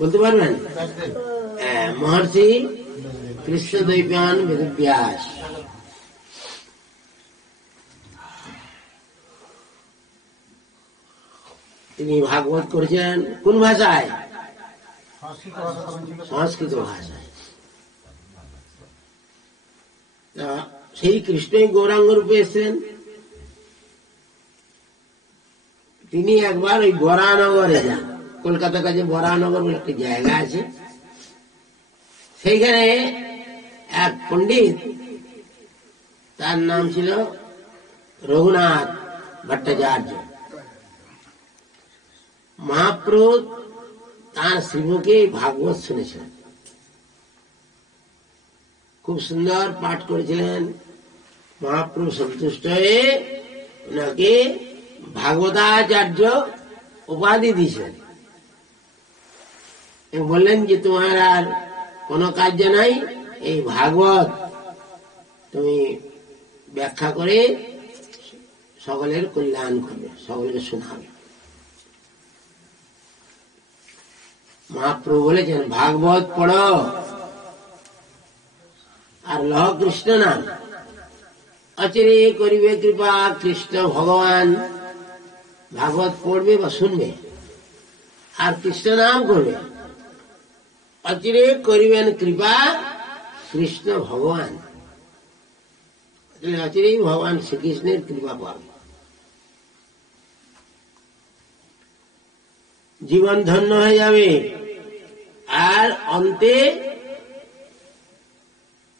বলতে পারবেন? মহর্ষি কৃষ্ণদ্বৈপায়ন বেদব্যাস। তিনি ভাগবত করেছেন কোন ভাষায়? সংস্কৃত ভাষায়। সেই কৃষ্ণই গৌরাঙ্গ রূপে এসেছেন। তিনি একবার ওই বরানগরে যান, কলকাতার কাছে বরানগর বলে একটা জায়গা আছে, সেইখানে এক পণ্ডিত, তার নাম ছিল রঘুনাথ ভট্টাচার্য। মহাপ্রভু তাঁর শ্রীমুখে ভাগবত শুনেছিলেন, খুব সুন্দর পাঠ করেছিলেন। মহাপ্রভু সন্তুষ্ট হয়ে ওনাকে ভাগবতাচার্য উপাধি দিয়েছেন এবং বললেন যে তোমার আর কোনো কার্য নাই, এই ভাগবত তুমি ব্যাখ্যা করে সকলের কল্যাণ করবে, সকলকে শোনাবে। মহাপ্রভু বলেছেন ভাগবত পড়ো আর লহ কৃষ্ণ নাম, অচিরে করিবে কৃপা কৃষ্ণ ভগবান। ভাগবত পড়বে বা শুনবে আর কৃষ্ণ নাম করবে, অচিরে করিবেন কৃপা কৃষ্ণ ভগবান। অচিরেই ভগবান শ্রীকৃষ্ণের কৃপা পাবে, জীবন ধন্য হয়ে যাবে, আর অন্তে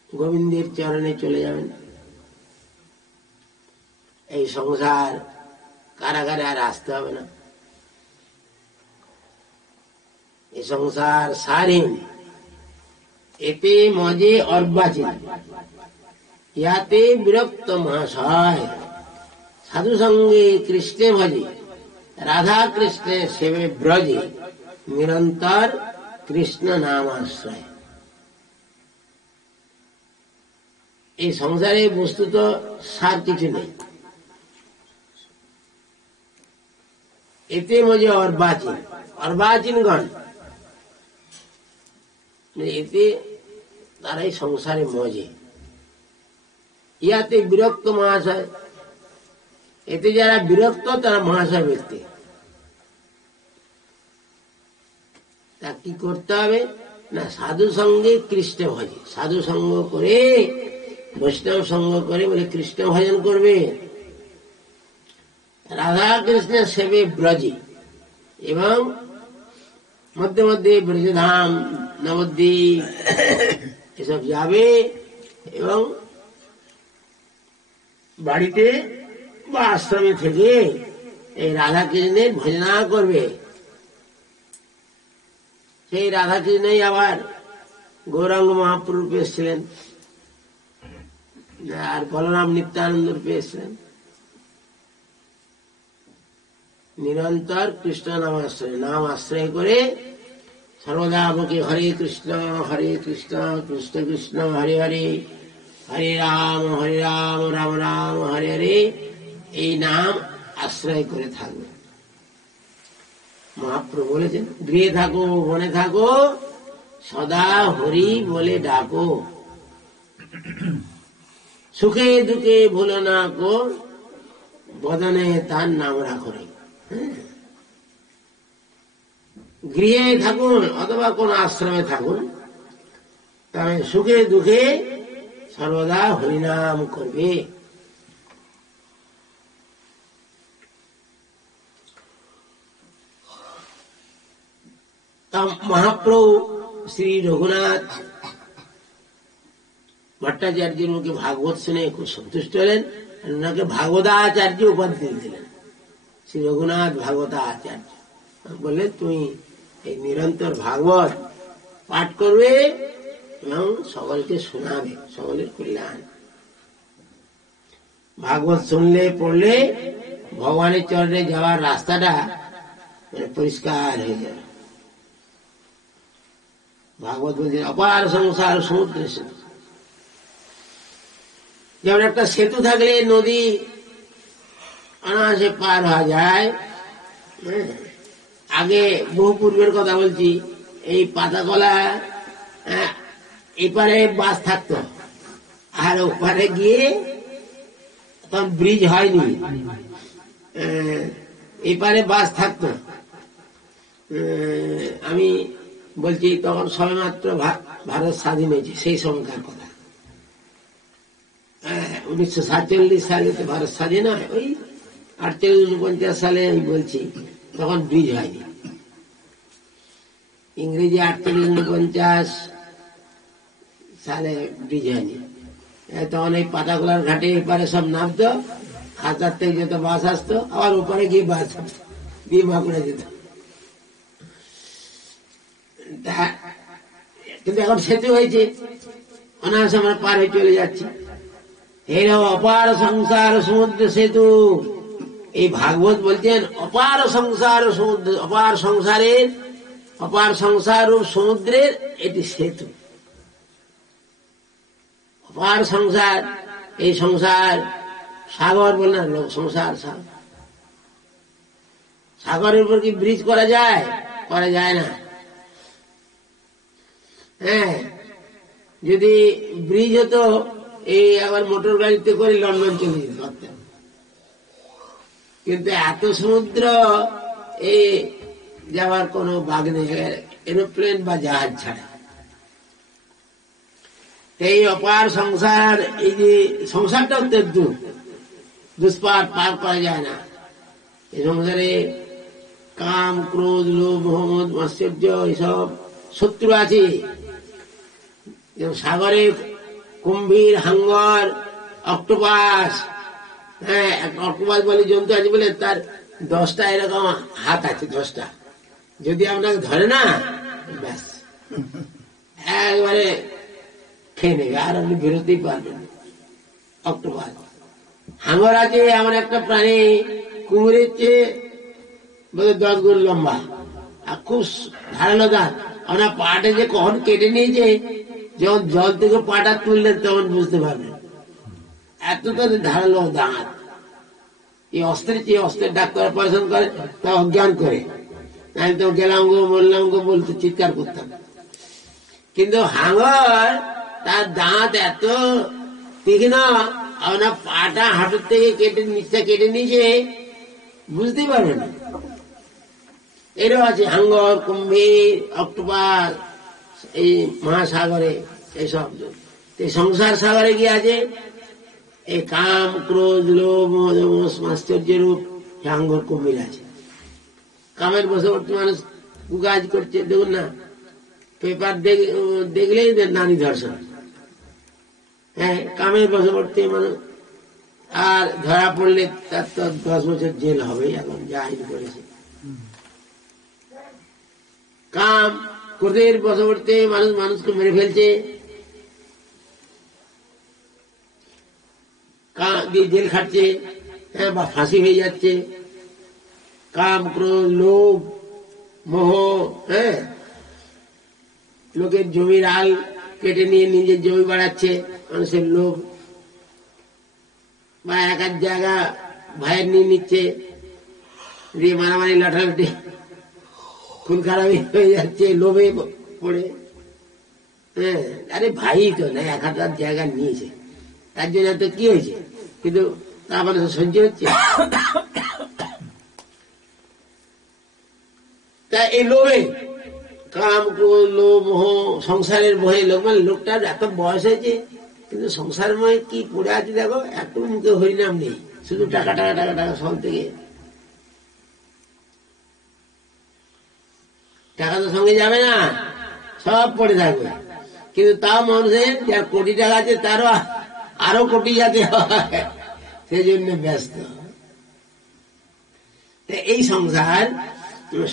গোবিন্দের চরণে চলে যাবেন। এই সংসার কারাগারে আর আসতে হবে না, এই সংসার সারহীন, এতে মজে অর্বাচীন, ইয়াতে বিরক্ত মহাশয়। সাধু সঙ্গে কৃষ্ণে ভজে, রাধা কৃষ্ণে সেবে ব্রজে, নিরন্তর কৃষ্ণ নামাশ্রয়। এই সংসারে বস্তুত সার কিছু নেই। এতে মজে অর্বাচীন, অর্বাচীনগণ এতে তারাই সংসারে মজে। ইয়াতে বিরক্ত মহাশয়, এতে যারা বিরক্ত তারা মহাশয় ব্যক্তি। তা কি করতে হবে না, সাধু সঙ্গে কৃষ্ণ ভজে, সাধু সঙ্গ করে বৈষ্ণব সঙ্গ করে বলে কৃষ্ণ ভজন করবে, রাধা কৃষ্ণের সেবে ব্রজে, এবং মধ্যে মধ্যে ব্রজধাম নবদ্বীপ এসব যাবে, এবং বাড়িতে বা আশ্রমে থেকে এই রাধা কৃষ্ণের ভজনা করবে। সেই রাধা কৃষ্ণই আবার গৌরাঙ্গ মহাপ্রভু রূপে এসেছিলেন, আর বলরাম নিত্যানন্দ রূপে এসেছিলেন। নিরন্তর কৃষ্ণ নামাশ্রয়, নাম আশ্রয় করে সর্বদা মুখে হরে কৃষ্ণ কৃষ্ণ কৃষ্ণ হরে হরে, হরে রাম রাম রাম হরে হরে, এই নাম আশ্রয় করে থাকবে। মহাপ্রভু বলেছেন গৃহে থাকো বনে থাকো, সদা হরি বলে ডাকো, সুখে দুঃখে ভুলো না কো, বদনে তার নাম রাখো। গৃহে থাকুন অথবা কোন আশ্রমে থাকুন, তবে সুখে দুঃখে সর্বদা হরিনাম করবে। মহাপ্রভু শ্রী রঘুনাথ ভট্টাচার্যের মুখে ভাগবত শুনে খুব সন্তুষ্ট হলেন, ওনাকে ভাগবতাচার্য উপাধি দিলেন। শ্রী রঘুনাথ ভাগবতাচার্য বললেন তুমি এই নিরন্তর ভাগবত পাঠ করবে এবং সকলকে শোনাবে, সকলের কল্যাণ। ভাগবত শুনলে পড়লে ভগবানের চরণে যাওয়ার রাস্তাটা পরিষ্কার হয়ে যাবে। ভাগবত বলছে অপার সংসার সমুদ্রের সেতু। যেমন একটা সেতু থাকলে নদী অনায়াসে পার হওয়া যায়। আগে বহু পূর্বের কথা বলছি, এই পাতাকলা এপারে বাস থাকতো, আর ওপারে গিয়ে তখন ব্রিজ হয়নি, এপারে বাস থাকতো। আমি বলছি তখন সবেমাত্র ভারত স্বাধীন হয়েছে, সেই সময়কার কথা। 1947 সালে তো ভারত স্বাধীন হয়, ওই 48-49 সালে আমি বলছি, তখন ব্রিজ হয়নি। ইংরেজি 48-49 সালে ব্রিজ হয়নি। তখন এই পাতাগুলার ঘাটে এপারে সব নামতো, খাতার থেকে যেত বাস আসতো, আবার ওপারে গিয়ে বাস দিয়ে বাঁকুড়া যেত। কিন্তু এখন সেতু হয়েছে, অনায়াসে আমরা পার হয়ে চলে যাচ্ছি। এই অপার সংসার সমুদ্র সেতু, এই ভাগবত বলছেন অপার সংসার সমুদ্র, অপার সংসার ও সমুদ্রের এটি সেতু। অপার সংসার, এই সংসার সাগর বল না, সংসার সাগর। সাগরের উপর কি ব্রিজ করা যায়? করা যায় না। হ্যাঁ, যদি ব্রিজ হতো, এই আবার মোটর গাড়িতে করে লন্ডন চলে যেতে পারতাম। কিন্তু এত সমুদ্র, এই যাওয়ার কোনো বাগ নেই, এরোপ্লেন বা জাহাজ ছাড়া। এই অপার সংসার, এই যে সংসারটা অত্যন্ত দুষ্পার, পার করা যায় না। এই সংসারে কাম, ক্রোধ, লোভ, মোহ, মাৎসর্য এসব শত্রু আছে। সাগরে কুম্ভীর, হাঙ্গর, অক্টোপাস, হ্যাঁ অক্টোপাস বলে জন্তু আছে বলে তার 10টা এরকম হাত আছে, 10টা। যদি আপনাকে ধরে না, ব্যাস একবারে খেয়ে নেবে, আর আপনি বেরোতেই পারবেন। অক্টোপাস, হাঙ্গর আছে এমন একটা প্রাণী, কুমিরের চেয়ে বোধহয় 10 গুণ লম্বা, আর খুব ধারালো দাঁত। আপনার পাটা যে কখন কেটে নিয়েছে, যখন জল থেকে পাটা তুললেন তখন বুঝতে পারবেন, এত তো ধারালো দাঁত। এই অস্ত্রের চেয়ে, অস্ত্রের ডাক্তার অপারেশন করে তা অজ্ঞান করে, আমি তো গেলাম গো, মরলাম গো বলতে চিৎকার করতাম। কিন্তু হাঙ্গর, তার দাঁত এত তীক্ষ্ণ, আপনার পাটা হাঁটুর থেকে কেটে, নিচটা কেটে নিয়েছে, বুঝতেই পারবে না। এরও আছে হাঙ্গর, কুম্ভীর, অক্টোপাস এই মহাসাগরে। এইসব সংসার সাগরে কি আছে? এই কাম, ক্রোধ, লোভ, মাশ্চর্য রূপ হাঙ্গর, কুম্ভীর আছে। কামের বশবর্তী মানুষ কুকাজ করছে, দেখুন না, পেপার দেখলেই নারী ধর্ষণ। হ্যাঁ, কামের বশবর্তী মানুষ, আর ধরা পড়লে তার তো 10 বছর জেল হবে, এখন যা আইন করেছে। কাম, ক্রোধের বশবর্তী মানুষ মানুষকে মেরে ফেলছে, জেল খাটছে, হ্যাঁ, বা ফাঁসি হয়ে যাচ্ছে। কাম, ক্রোধ, লোভ, মোহ, হ্যাঁ, লোকের জমির আল কেটে নিয়ে নিজের জমি বাড়াচ্ছে, মানুষের লোভ। বা এক জায়গা ভাইয়ের নিয়ে নিচ্ছে, দিয়ে মারামারি, লাঠালাঠি, খুন খারাপি হয়ে যাচ্ছে লোভে পড়ে। হ্যাঁ, আরে ভাই তো না, 1,000 জায়গা নিয়েছে, তার জন্য তো কি হয়েছে, কিন্তু তা মানুষ সহ্য হচ্ছে। তা এই লোভে, কাম, ক্রোধ, লোভ, মোহ, সংসারের ভয়ে লোক, মানে লোকটার এত বয়স হয়েছে কিন্তু সংসার ময় কি পড়ে আছে দেখো, একটু মুখে হরিনাম নেই, শুধু টাকা টাকা টাকা টাকা। সব থেকে টাকা তো সঙ্গে যাবে না, সব পড়ে থাকবে। কিন্তু তাও মানুষের যার কোটি টাকা আছে তারও আরো কোটি যাতে হয়, সেই জন্য ব্যস্ত। এই সংসার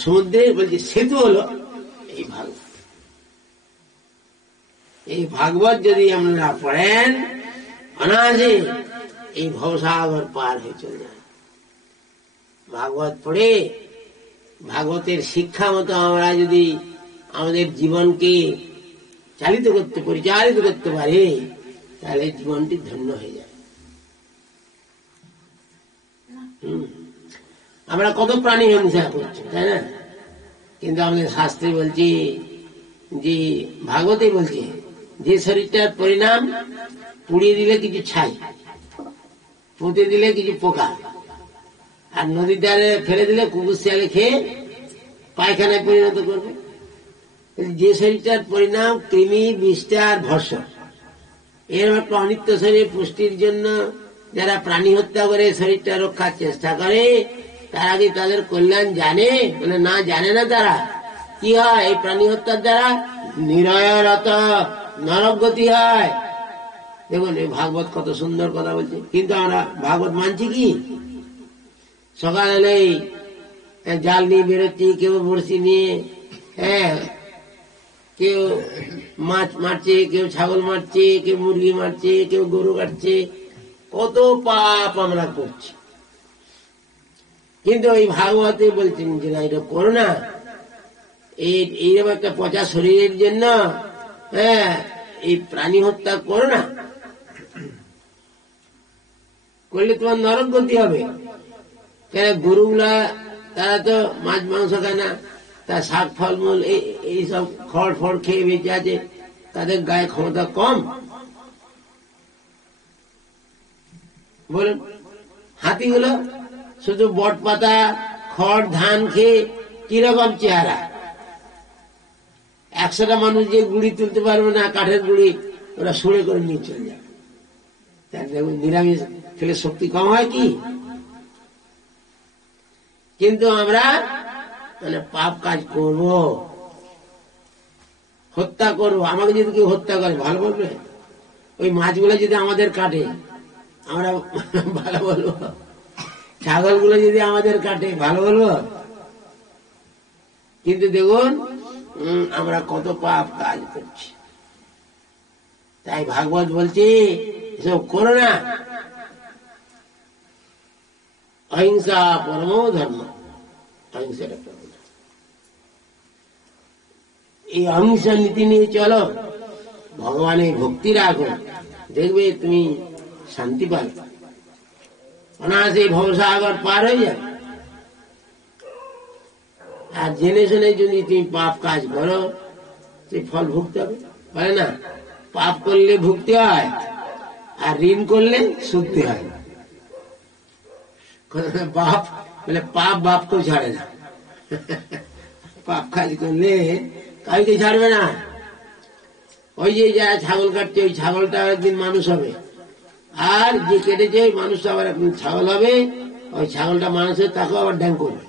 সমুদ্রে বলছে সেতু হলো এই ভাগবত। এই ভাগবত যদি আমরা পড়েন, অনায়াসে এই ভবসাগর পার হয়ে চলে যায়। ভাগবত পড়ে ভাগবতের শিক্ষা মতো আমরা যদি আমাদের জীবনকে পরিচালিত করতে পারি, তাহলে জীবনটি ধন্য হয়ে যায়। আমরা কত প্রাণী হিংসা করছি, তাই না? কিন্তু আমাদের শাস্ত্রে বলছি যে ভাগবতে বলছে যে শরীরটার পরিণাম পুড়িয়ে দিলে কিছু ছাই, পুঁতে দিলে কিছু পোকা, আর নদীর ধারে ফেলে দিলে কুকুর শিয়ালে খেয়ে পায়খানায় পরিণত করবে। যে শরীরটার পরিণাম কৃমি, বিষ্ঠা আর ভস্য, এরকম একটা অনিত্য শরীর পুষ্টির জন্য যারা প্রাণী হত্যা করে শরীরটা রক্ষার চেষ্টা করে, তারা কি তাদের কল্যাণ জানে? বলে না, জানে না। তারা কি হয়? এই প্রাণী হত্যার দ্বারা নিরয়রত নরক গতি হয়। দেখুন এই ভাগবত কত সুন্দর কথা বলছে, কিন্তু আমরা ভাগবত মানছি কি? সকাল হলেই জাল নিয়ে বেরোচ্ছি, কেউ বড়শি নিয়ে, কেউ মাছ মারছে, কেউ ছাগল মারছে, কেউ মুরগি মারছে, কেউ গরু কাটছে, কত পাপ আমরা করছি। কিন্তু ওই ভাগবতে বলছেন যে না, এটা করো না, এইরকম একটা পচা শরীরের জন্য এই প্রাণী হত্যা করো না, করলে তোমার নরক গতি হবে। কেন গরুগুলা তারা তো মাছ মাংস খায় না, তার শাক ফলমূল এইসব খড় ফড় খেয়ে বেঁচে আছে, তাদের গায়ে ক্ষমতা কম। বলুন, হাতিগুলো শুধু বট পাতা খড় ধান খেয়ে কিরকম চেহারা। 100টা মানুষ যে গুড়ি তুলতে পারবে না, কাঠের গুড়ি, ওরা সুড়ে করে নিয়ে চলে যাবে। দেখুন নিরামিষ খেলে শক্তি কম হয় কি? কিন্তু আমরা পাপ কাজ করব, হত্যা করব। আমাকে যদি কেউ হত্যা করে ভালো বলবে? ওই মাছগুলো যদি আমাদের কাটে আমরা ভালো বলবো? ছাগলগুলো যদি আমাদের কাটে ভালো বলবো? কিন্তু দেখুন আমরা কত পাপ কাজ করছি। তাই ভাগবত বলছি এসব করো না। অহিংসা পরমো ধর্ম, অহিংসাটা করো না। এই অহিংসা নীতি নিয়ে চলো, ভগবানের ভক্তি রাখো, দেখবে তুমি শান্তি পাবে, অনায়াসে ভবসাগর পার হয়ে যাবে। আর জেনে শুনে যদি তুমি পাপ কাজ করো, সেই ফল ভুগতে হবে। বলে না, পাপ করলে ভুগতে হয়, আর ঋণ করলে শুদ্ধি হয়। বাপ বলে পাপ বাপকেও ছাড়ে না, পাপ কাজ করলে কাউকে ছাড়বে না। ওই যে যারা ছাগল কাটছে, ওই ছাগলটা একদিন মানুষ হবে, আর যে কেটেছে ওই মানুষটা আবার একদিন ছাগল হবে। ওই ছাগলটা মানুষের, তাকেও আবার ড্যাং করবে।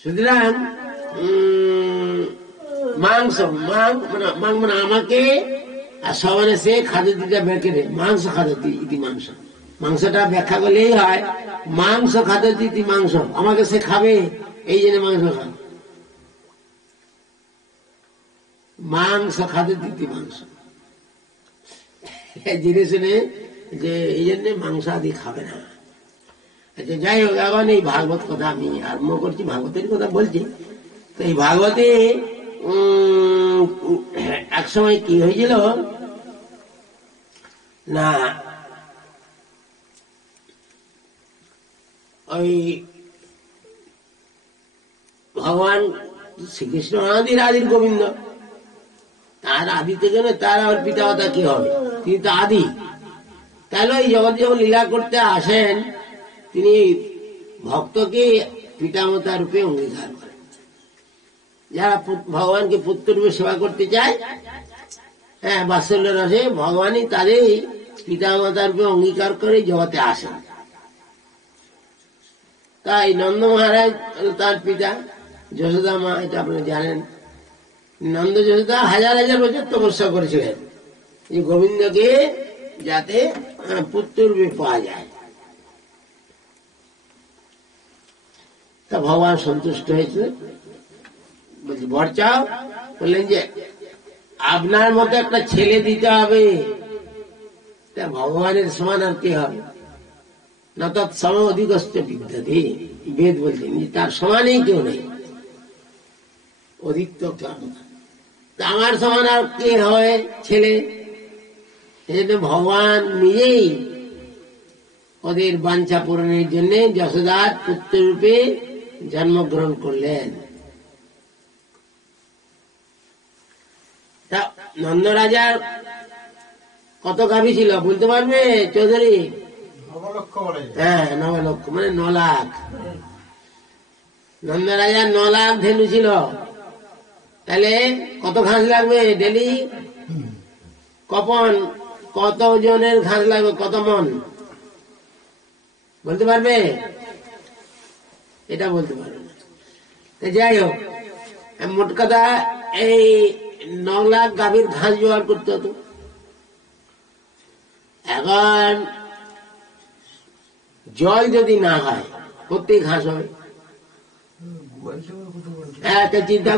সুতরাং মাংস মানে আমাকে আর সবাই সে খাদ্যটা বেঁকে দেয়, মাংস খাদ্য ইতি মাংস। মাংসটা ব্যাখ্যা করলেই হয় মাংস খাদ্য ইতি মাংস, আমাকে সে খাবে, এই জন্য মাংস খাবে। মাংস খাদ্য ইতি মাংস, জেনে শুনে যে এই জন্য মাংস আদি খাবে না। আচ্ছা, যাই হোক, এখন এই ভাগবত কথা আমি আরম্ভ করছি, ভাগবতের কথা বলছি। তো এই ভাগবতে এক সময় কি হয়েছিল না, ওই ভগবান শ্রীকৃষ্ণ আদির আদির গোবিন্দ, তার আদি থেকে না, তার আবার পিতা মাতা কি হবে? তিনি তো আদি। তাহলে ওই জগৎ যখন লীলা করতে আসেন, তিনি ভক্তকে পিতামাতা রূপে অঙ্গীকার করেন। যারা ভগবানকে পুত্র রূপে সেবা করতে চায়, বাৎসল্য রসে ভগবানই তাদের পিতামাতা রূপে অঙ্গীকার করে জগতে আসেন। তাই নন্দ মহারাজ তার পিতা, যশোদা মা, এটা আপনারা জানেন। নন্দ যশোদা হাজার হাজার বছর তপস্যা করেছিলেন যে গোবিন্দকে যাতে পুত্র রূপে পাওয়া যায়। তা ভগবান সন্তুষ্ট হয়েছে, বলছি বর চাও? বললেন যে আপনার মতো একটা ছেলে দিতে হবে। তা ভগবানের সমান আর কে হবে? না তৎ সম অধিকস্ত বিদ্যতে, বেদ বলছেন যে তার সমানেই কেউ নেই, অধিক তো আমার সমান আর কে হয় ছেলে? ভগবান নিজেই ওদের বাঞ্ছা পূরণের জন্য যশোদার পুত্ররূপে জন্মগ্রহণ করলেন। তা নন্দ রাজার কত গাভী ছিল বলতে পারবে চৌধুরী? 9 লক্ষ বলে। হ্যাঁ, 9 লক্ষ মানে 9 লাখ। নন্দ রাজার 9 লাখ ধেনু ছিল। তাহলে কত ঘাস লাগবে ডেলি? কপন কত ওজনের ঘাস লাগবে, কত মন বলতে পারবে? এটা বলতে পারবে না। যাই হোক, মোট কথা এই 9 লাখ গাভীর ঘাস জোগাড় করতে হতো। এখন জল যদি না হয় প্রত্যেক ঘাস হবে। একটা চিন্তা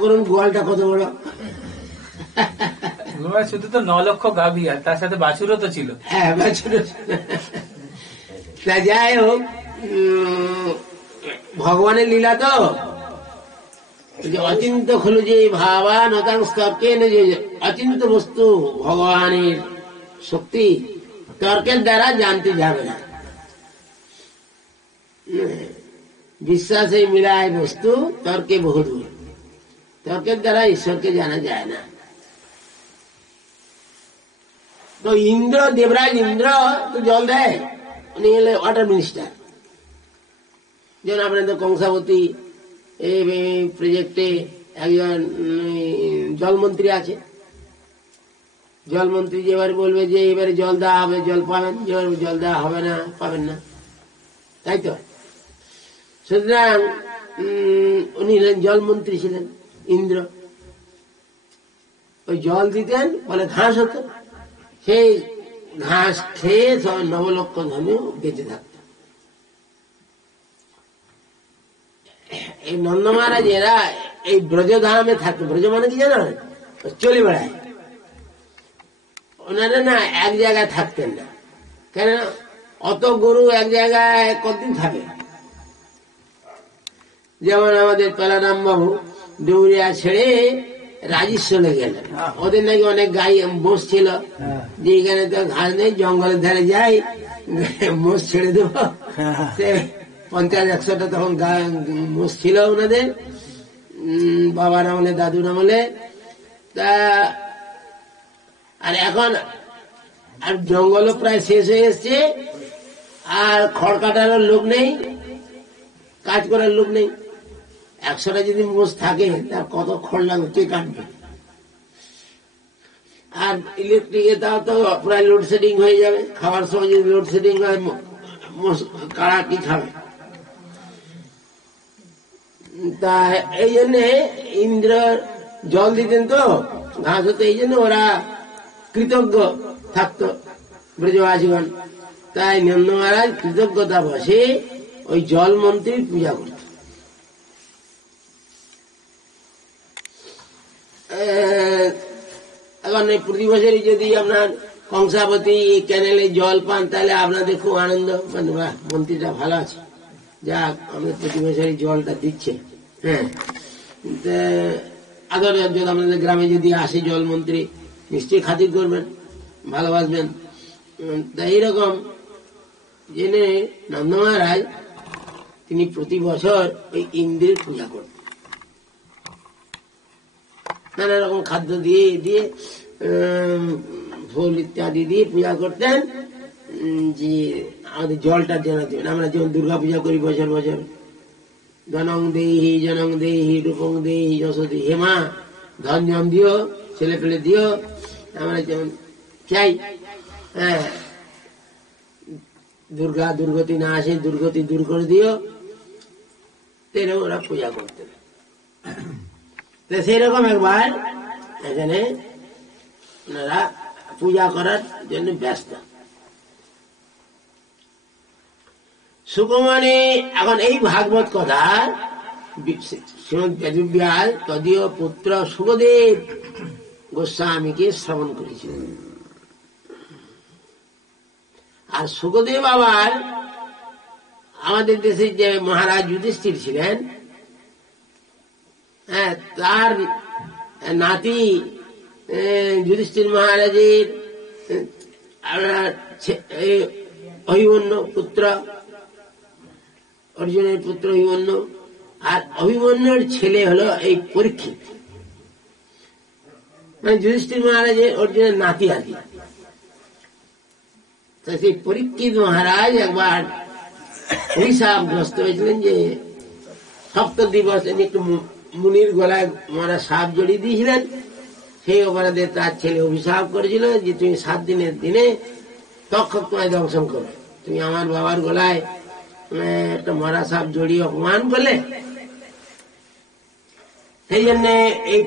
করুন, গোয়ালটা কত বড়। শুধু তো 9 লক্ষ গাভী আর তার সাথে বাছুরও তো ছিল। হ্যাঁ, বাছুর। যাই হোক, ভগবানের লীলা তো, যে অচিন্ত খলু যে ভাবান অতাংস্তকে যে অচিন্ত বস্তু ভগবানের শক্তি তর্কের দ্বারা জানতে যাবে না। বিশ্বাসে মিলায় বস্তু তর্কে বহুদূর। তর্কের দ্বারা ঈশ্বরকে জানা যায় না। তো ইন্দ্র, দেবরাজ ইন্দ্র তো জল দেয়, উনি হলে ওয়াটার মিনিস্টার। যেমন আপনাদের কংসাবতী এই প্রজেক্টে একজন জলমন্ত্রী আছে। জলমন্ত্রী যেবারে বলবে যে এবারে জল দেওয়া হবে, জল পাবেন, যেবারে জল দেওয়া হবে না, পাবেন না, তাই তো। সুতরাং উনি জলমন্ত্রী ছিলেন ইন্দ্র। ওই জল দিতেন, বলে ঘাস হতো, সেই ঘাস খেয়ে 9 লক্ষ ধনু বেঁচে থাকত। এই নন্দ মহারাজ এরা এই ব্রজধামে থাকতো। ব্রজ মানে কি জানো? চলে বেড়ায়। ওনারা না এক জায়গায় থাকতেন না। কেন? অত গরু এক জায়গায় কতদিন থাকে? যেমন আমাদের তলারাম বাবু দৌড়িয়া ছেড়ে রাজেশ্বরে গেলেন। ওদের নাকি অনেক গাই মোষ ছিল, যে এখানে তো ঘাস নেই, জঙ্গলের ধারে যাই, মোষ ছেড়ে দেব। 50-100টা তখন মোষ ছিল ওনাদের, বাবার আমলে, দাদুর আমলে। তা আর এখন আর জঙ্গলও প্রায় শেষ হয়ে এসছে, আর খড় কাটারও লোক নেই, কাজ করার লোক নেই। 100টা যদি মোষ থাকে তার কত খড় লাগবে, কে কাটবে? আর ইলেকট্রিকে তাও তো প্রায় লোডশেডিং হয়ে যাবে। খাওয়ার সময় যদি লোডশেডিং হয়, মোষ কারা কি খাবে? তা এই জন্য ইন্দ্র জল দিতেন তো ঘাস হতো, এই জন্য ওরা কৃতজ্ঞ থাকতো ব্রজবাসীগণ। তাই নন্দ মহারাজ কৃতজ্ঞতা বসে ওই জল মন্ত্রীর পূজা করত। এখন প্রতি বছরই যদি আপনার কংসাবতী ক্যানেলে জল পান, তাহলে আপনাদের খুব আনন্দ, মানে বাহ, মন্ত্রীটা ভালো আছে, যাক আমাদের প্রতি বছরই জলটা দিচ্ছে। হ্যাঁ, আদর যদি আপনাদের গ্রামে যদি আসে জলমন্ত্রী, নিশ্চয়ই খাতির করবেন, ভালোবাসবেন। তা এইরকম জেনে নন্দ মহারাজ তিনি প্রতি বছর ওই ইন্দ্রের পূজা করতেন। নানা রকম খাদ্য দিয়ে দিয়ে ফুল ইত্যাদি দিয়ে পূজা করতেন, যে আমাদের জলটা যেন দেবেন। আমরা যেমন দুর্গা পূজা করি বছর বছর, জনং দেহি রূপং দেহি যশোদি, হেমা ধন জন দিও, ছেলে পেলে দিও, আমরা যেমন চাই। হ্যাঁ, দুর্গতি না আসে, দুর্গতি দূর করে দিও, তেরো ওরা পূজা করতেন। সেই রকম একবার এখানে ওনারা পূজা করার জন্য ব্যস্ত। সুকুমারী এখন এই ভাগবত কথা শ্রীমদ বেদব্যাস তদীয় পুত্র সুখদেব গোস্বামীকে শ্রবণ করেছিলেন। আর সুখদেব আবার আমাদের দেশে যে মহারাজ যুধিষ্ঠির ছিলেন, হ্যাঁ, তার নাতি যুধিষ্ঠির মহারাজের অভিমন্যু পুত্র, অর্জুনের পুত্র অভিমন্যু, আর অভিমন্যুর ছেলে হলো এই পরীক্ষিত, মানে যুধিষ্ঠির মহারাজের অর্জুনের নাতি আর কি। তো সেই পরীক্ষিত মহারাজ একবার অভিশাপগ্রস্ত হয়েছিলেন যে সপ্তম দিবস একটু মুনির গলায় মরা সাপ জড়িয়ে দিয়েছিলেন। সেই অপরাধে তার ছেলে অভিশাপ করেছিল যে তুমি 7 দিনের দিনে তক্ষক তোমায় দংশন করবে। তুমি আমার বাবার গলায় একটা মরা সাপ জড়িয়ে অপমান করলে, সেই জন্য এই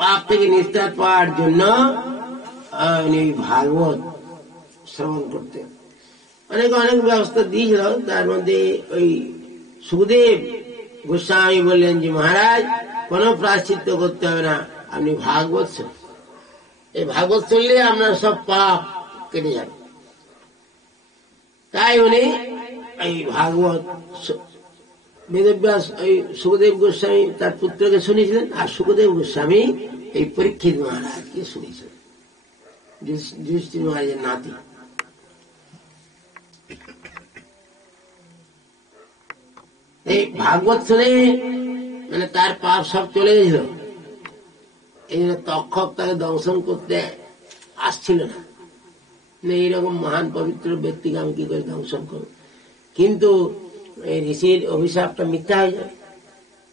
পাপ থেকে নিস্তার পাওয়ার জন্য উনি ভাগবত শ্রবণ করতে অনেক অনেক ব্যবস্থা দিয়েছিল। তার মধ্যে ওই সুখদেব গোস্বামী বললেন যে মহারাজ কোনো প্রায়শ্চিত্ত করতে হবে না, আপনি ভাগবত শুনুন। এই ভাগবত শুনলে আপনার সব পাপ কেটে যাবে। তাই উনি এই ভাগবত বেদব্যাস ওই সুখদেব গোস্বামী তার পুত্রকে শুনেছিলেন, আর সুখদেব গোস্বামী এই পরীক্ষিত মহারাজকে শুনেছিলেন, যুধিষ্ঠির মহারাজের নাতি। এই ভাগবত শুনে মানে তার পাপ সব চলে গেছিল। এই জন্য তক্ষক তাকে দংশন করতে আসছিল না। এইরকম মহান পবিত্র ব্যক্তিকে আমি কি করে দংশন করব? কিন্তু এই ঋষির অভিশাপটা মিথ্যা হয়ে যায়,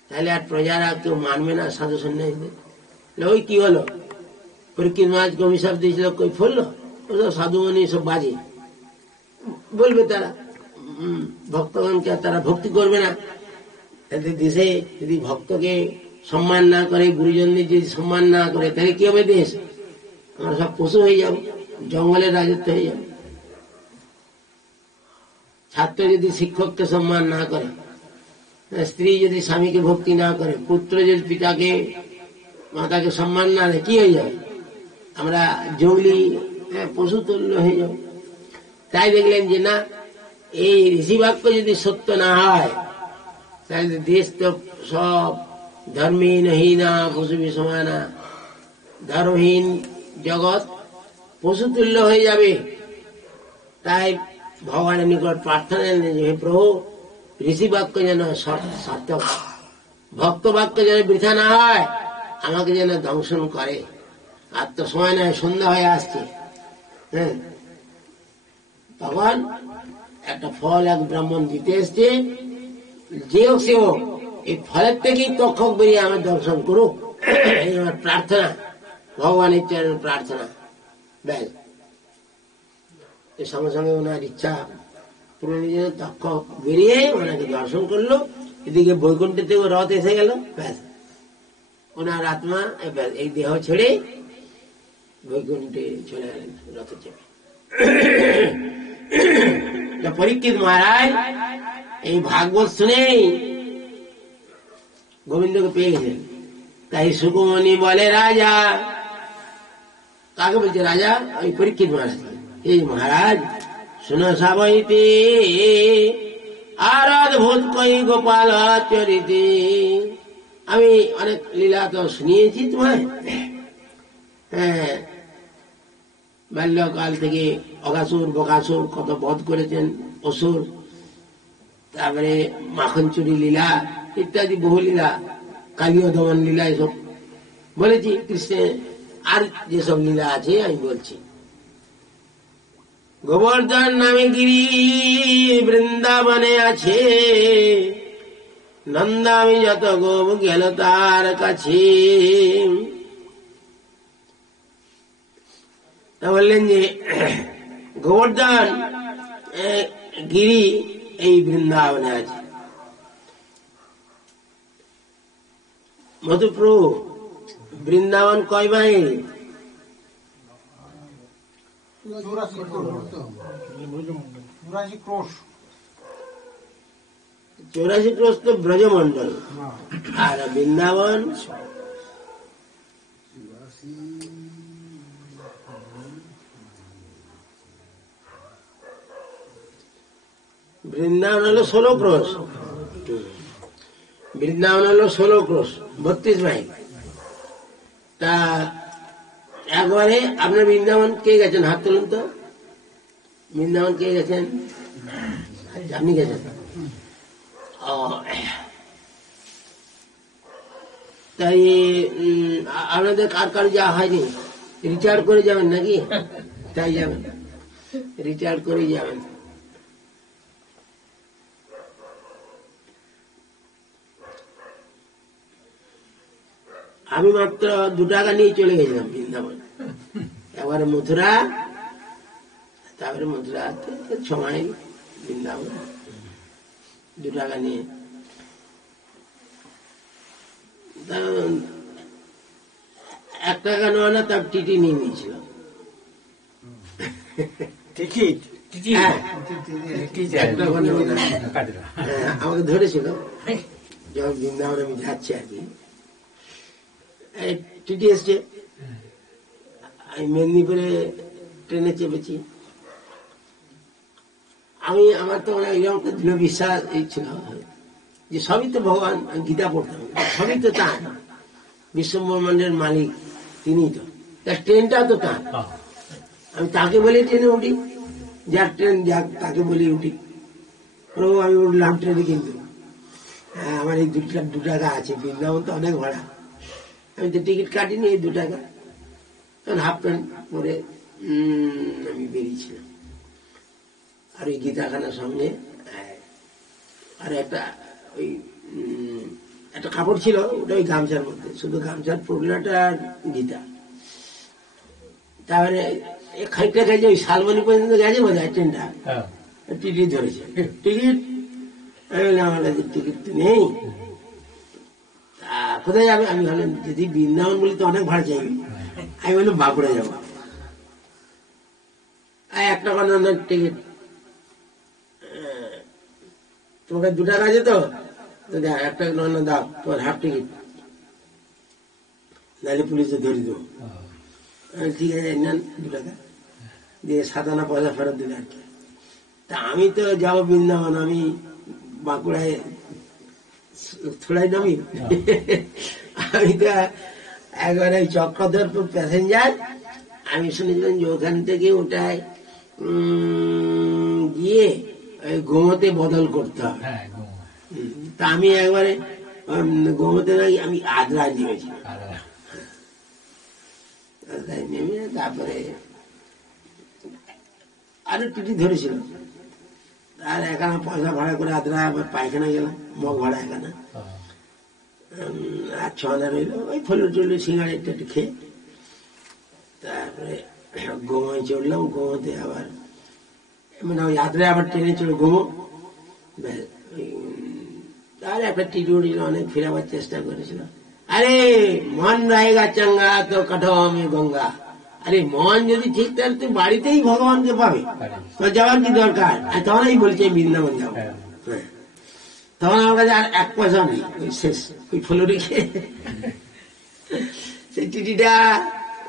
তাহলে আর প্রজারা কেউ মানবে না সাধু সন্ন্যাসীদের। ওই কি হলো, পরীক্ষিত মহারাজকে অভিশাপ দিয়েছিল, কই ফললো? ওসব সাধুমণি সব বাজে বলবে তারা, ভক্তগণকে তারা ভক্তি করবে না। দেশে যদি ভক্তকে সম্মান না করে, গুরুজনদের যদি সম্মান না করে, তাহলে কি হবে দেশ? আমরা সব পশু হয়ে যাব, জঙ্গলের রাজত্ব হয়ে যাবে। ছাত্র যদি শিক্ষককে সম্মান না করে, স্ত্রী যদি স্বামীকে ভক্তি না করে, পুত্র যদি পিতাকে মাতাকে সম্মান না দেয়, কি হয়ে যাবে? আমরা জঙ্গলি পশু তুল্য হয়ে যাব। তাই দেখলেন যে না, এই ঋষিবাক্য যদি সত্য না হয়, তাহলে দেশ তো সব ধর্মহীনা পশু সমানা, ধর্মহীন জগৎ পশুতুল্য হয়ে যাবে। তাই ভগবানের নিকট প্রার্থনা জানেন যে হে প্রভু, ঋষিবাক্য যেন সার্থক, ভক্ত বাক্য যেন বৃথা না হয়, আমাকে যেন দংশন করে। আর তো সময় নয়, সন্ধ্যা হয়ে আসছে। হ্যাঁ, তখন একটা ফল এক ব্রাহ্মণ দিতে এসছে, যে হোক সে হোক, এই ফলের থেকেই তক্ষক বেরিয়ে আমার দর্শন করুক, এই আমার প্রার্থনা, ভগবানের চরণ প্রার্থনা। ব্যাস, এর সঙ্গে সঙ্গে ওনার ইচ্ছা পূরণের জন্য তক্ষক বেরিয়ে ওনাকে দর্শন করলো। এদিকে বৈকুণ্ঠ থেকে রথ এসে গেল। ব্যাস, ওনার আত্মা এই দেহ ছেড়ে বৈকুণ্ঠে চলে গেলেন রথে চেপে। পরীক্ষিত মহারাজ এই ভাগবত শুনে গোবিন্দকে পেয়ে গেছেন। তাই সুকুমনি বলে রাজা, কাকে বলছে? রাজা ওই পরীক্ষিত মহারাজ। এই মহারাজ শুনো সাবইতে, আর অদ্ভুত কই গোপাল চরিতে। আমি অনেক লীলা তো শুনিয়েছি তোমায়। হ্যাঁ, বাল্যকাল থেকে অগাসুর বকাসুর কত বধ করেছেন অসুর, তারপরে মাখন চুরি লীলা ইত্যাদি বহু লীলা, কালীয় দমন লীলা, এসব বলেছি কৃষ্ণের। আর যেসব লীলা আছে আমি বলছি। গোবর্ধন নামে গিরি বৃন্দাবনে আছে, নন্দামি যত গোপ গেল তার কাছে। তা বললেন যে গোবর্ধন গিরি এই বৃন্দাবনে আছে। মধুপ্রভু, বৃন্দাবন কয় মাইল? 84 ক্রোশ তো ব্রজমন্ডল, আর বৃন্দাবন হলো 16 ক্রোশ। বৃন্দাবন হলো 16 ক্রোশ, 32 মাইল। তা একবারে আপনার বৃন্দাবন কে গেছেন? হাত তুলুন তো। বৃন্দাবন কে গেছেন? আপনি গেছেন? ও, তাই আপনাদের কার কার যাওয়া হয়নি? রিটায়ার করে যাবেন নাকি? তাই যাবেন, রিটায়ার করে যাবেন। আমি মাত্র 2 টাকা নিয়ে চলে গেছিলাম বৃন্দাবন, এবারে মথুরা, তারপরে মথুরা সময় বৃন্দাবন 2 টাকা নিয়ে। 1 টাকা নেওয়া না, তার টিটি নিয়ে নিয়েছিল। টিকিট হ্যাঁ, 1 টাকা নেওয়া না। হ্যাঁ, আমাকে ধরেছিল যখন বৃন্দাবন আমি যাচ্ছি আর কি, টিটি এসছে, আমি মেদিনীপুরে ট্রেনে চেপেছি। আমার তো এরকম দৃঢ় বিশ্বাস ছিল যে সবই তো ভগবান, গীতা পড়তাম, সবই তো তাঁর, বিশ্বব্রহ্মাণ্ডের মালিক তিনি তো, তার ট্রেনটাও তো তাঁর। আমি তাকে বলে ট্রেনে উঠি, যার ট্রেন যাক তাকে বলে উঠি। প্রভু আমি উঠলাম ট্রেনে, কিন্তু আমার এই 2 টাকা আছে, বৃন্দাবন তো অনেক ভাড়া, আমি তো টিকিট কাটিনি, এই 2 টাকা। তখন হাফ প্যান্ট পরে আমি বেরিয়েছিলাম, আর ওই গীতাখানার সঙ্গে আর একটা ওই একটা কাপড় ছিল, ওটা ওই গামছার মধ্যে, শুধু গামছার পুরলাটা আর গীতা। তারপরে খানিকটা গেছে, ওই শালবনি পর্যন্ত গেছে বোধ হয় ট্রেনটা, টিকিট ধরেছে, টিকিট। আমি বললাম আমার কাছে টিকিট তো নেই, কোথায় যাবে? আমি ভাবলাম যদি বৃন্দাবন বলি তো অনেক ভাড়া চাইবে, আমি বললাম বাঁকুড়া যাবো। 1 টাকা না টিকিট, তোমাকে 2 টাকা আছে তো 1 টাকা না দাও, তোমার হাফ টিকিট, নাহলে পুলিশে ধরে দেবো। ঠিক আছে নেন 2 টাকা দিয়ে 7 আনা পয়সা ফেরত দিলে আর কি। তা আমি তো যাবো বৃন্দাবন, আমি বাঁকুড়ায় থোড়াই নামি। আমি তো একবারে চক্রধরপুর প্যাসেঞ্জার। আমি শুনেছিলাম যে ওখান থেকে ওটায় গিয়ে গোমতে বদল করতে হবে। তা আমি একবারে গোমতে নাই, আমি আদ্রায় নেমেছিলাম। নেমে তারপরে আরো টিটি ধরেছিল, আর 1 আনা পয়সা ভাড়া করে আদ্রা আবার পায়খানা গেলাম, মগ ভাড়া 1 আনা, আর 6 আনা রইল, ওই ফলের চললে সিঙ্গাড়া একটু খেয়ে তারপরে গোমায় চললাম। গোমতে আবার মানে ওই আদ্রায় আবার ট্রেনে চলে গোমো, তার একটা টিটি উঠেছিল, অনেক ফেরাবার চেষ্টা করেছিল। আরে মন রায়গা চাঙ্গা তো কাঠো আমি গঙ্গা। আরে মন যদি ঠিক থাকে তুই বাড়িতেই ভগবানকে পাবে, তো যাওয়ার কি দরকার? তখন আমি বলছি বৃন্দাবন যাবো। তখন আমার কাছে আর 1 পয়সা নেই, ওই শেষ ওই ফ্লোরে খেয়ে। সেই টিটিটা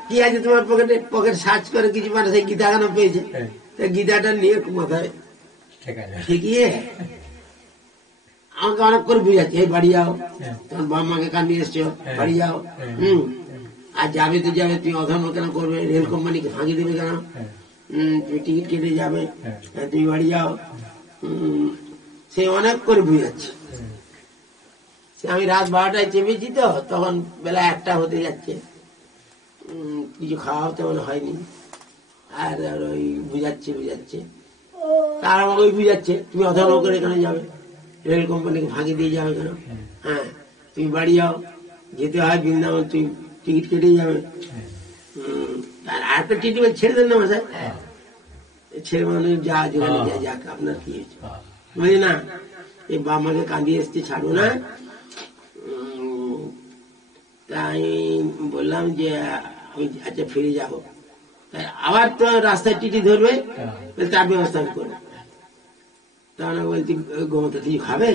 কি আছে তোমার পকেটে, পকেট সার্চ করে কিছু মানে সেই গীতাখানা পেয়েছে, গীতাটা নিয়ে মাথায় ঠেকিয়ে আমাকে অনেক করে বুঝাচ্ছে, এই বাড়ি যাও, তোমার বাবা মাকে কান্দিয়ে এসছো, বাড়ি যাও। আর যাবে তো যাবে, তুমি অধর্ম কেন করবে? রেল কোম্পানিকে ফাঁকি দেবে কেন? তুমি টিকিট কেটে যাবে, তুমি বাড়ি যাও। সে অনেক করে বুঝাচ্ছে। আমি রাত 12টায় চেপেছি তো, তখন বেলা 1টা হতে যাচ্ছে, কিছু খাওয়াও তেমন হয়নি। আর ওই বুঝাচ্ছে, তার আমাকে ওই বুঝাচ্ছে তুমি অধর্ম করে কেন যাবে, রেল কোম্পানিকে ফাঁকি দিয়ে যাবে কেন? হ্যাঁ, তুমি বাড়ি যাও, যেতে হয় বৃন্দাবন, তুই টিকিট কেটে যাবে। আর একটা টিটি ছেড়ে দেন না মাথায়, ছেড়ে মানে যা যেখানে যা যাক, আপনার কি হয়েছে? বুঝলি না, এই বাবা মাকে কাঁদিয়ে এসছে, ছাড়ো না। তাই বললাম যে আমি আচ্ছা ফিরে যাবো। তাই আবার তো রাস্তায় টিটি ধরবে, তার ব্যবস্থা আমি করবো। তখন বলছি গোমতে কিছু খাবে?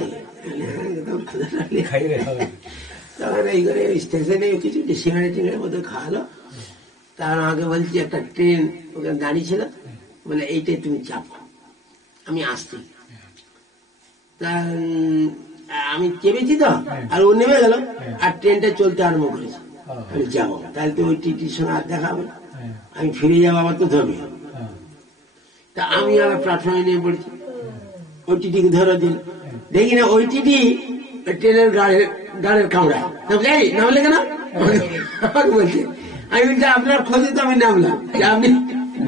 তখন এই করে স্টেশনে কিছু সিঙ্গাড়া মতো খাওয়ালো। তার আমাকে বলছি একটা ট্রেন ওখানে দাঁড়িয়ে ছিল, বলে এইটাই তুমি চাপো, আমি আসছি। তা আমি চেপেছি তো, আর ও নেমে গেল, আর ট্রেনটা চলতে আরম্ভ করেছে। আমি যাবো, তাহলে তো ওই টিটির সঙ্গে আর দেখাবো, আমি ফিরে যাবো, আবার তো ধরবে। তা তা আমি আবার প্ল্যাটফর্মে নিয়ে পড়েছি, ওই টিটিকে ধরো দিন, দেখি না ওই টিটি ট্রেনের গাড়ির কামড়ায় নামলে কেন আমাকে বলছে। আমি বলছি আপনার খোঁজে তো আমি নামলাম, আপনি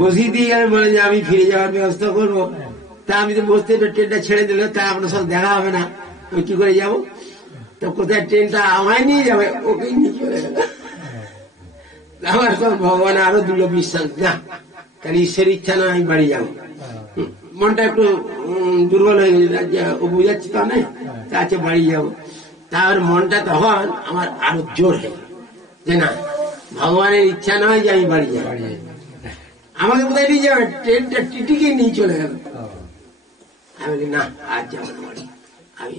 বসিয়ে দিয়ে আমি বলে যে আমি ফিরে যাওয়ার ব্যবস্থা করবো, তা আমি তো বসতে ট্রেনটা ছেড়ে দিলে তা আপনার সঙ্গে দেখা হবে না, ওই কি করে যাবো, তো কোথায় ট্রেনটা আমায় নিয়ে যাবে, ওকেই নিয়ে চলে গেল। আমার সব ভগবান আরো দৃঢ় বিশ্বাস, না কারণ ঈশ্বরের ইচ্ছা না আমি বাড়ি যাবো। মনটা একটু দুর্বল হয়ে গেছিল, ও বুঝাচ্ছি তো না, আচ্ছা বাড়ি যাবো। তার মনটা তখন আমার আরো জোর হয়ে গেল যে না, ভগবানের ইচ্ছা নয় যে আমি বাড়ি যাবো, আমাকে কোথায় নিয়ে যাবে, ট্রেনটা টিটিকে নিয়ে চলে গেল। আমি বলি না, আজ যাবো না বাড়ি, আমি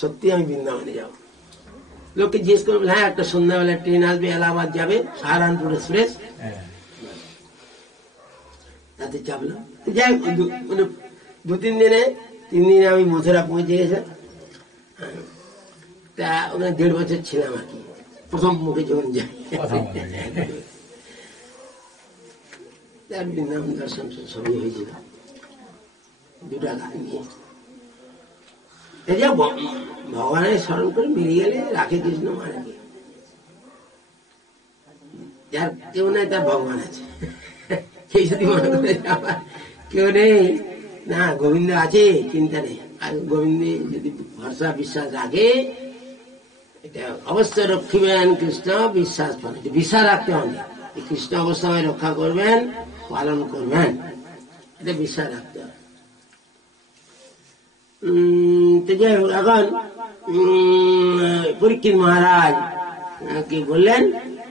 সত্যি আমি বৃন্দাবনে যাবো। লোককে জিজ্ঞেস করবো, হ্যাঁ একটা সন্ধ্যাবেলা ট্রেন আসবে, এলাহাবাদ যাবে, সাহারানপুর এক্সপ্রেস, তাতে চাপলাম। যাই মানে 2-3 দিনে 3 দিনে আমি মথুরা পৌঁছে গেছে। তা ওখানে 1.5 বছর ছিলাম আর কি, প্রথম মুখে যখন যাই। বৃন্দাবন দর্শন সবই হয়েছিল, 2টা গান নিয়ে। ভগবানের স্মরণ করে বেরিয়ে গেলে রাখে কৃষ্ণ মারা গিয়ে, যার কেউ নাই তার ভগবান আছে। সেই যদি মনে করে কেউ নেই, না গোবিন্দ আছে, চিন্তা নেই। আর গোবিন্দে যদি ভরসা বিশ্বাস রাখে, এটা অবশ্যই রক্ষিবেন কৃষ্ণ, বিশ্বাস করে বিশ্বাস রাখতে হবে, কৃষ্ণ অবশ্যই রক্ষা করবেন, পালন করবেন, এটা বিশ্বাস রাখতে হবে। তো যাই হোক, এখন পরীক্ষিত মহারাজ কি বললেন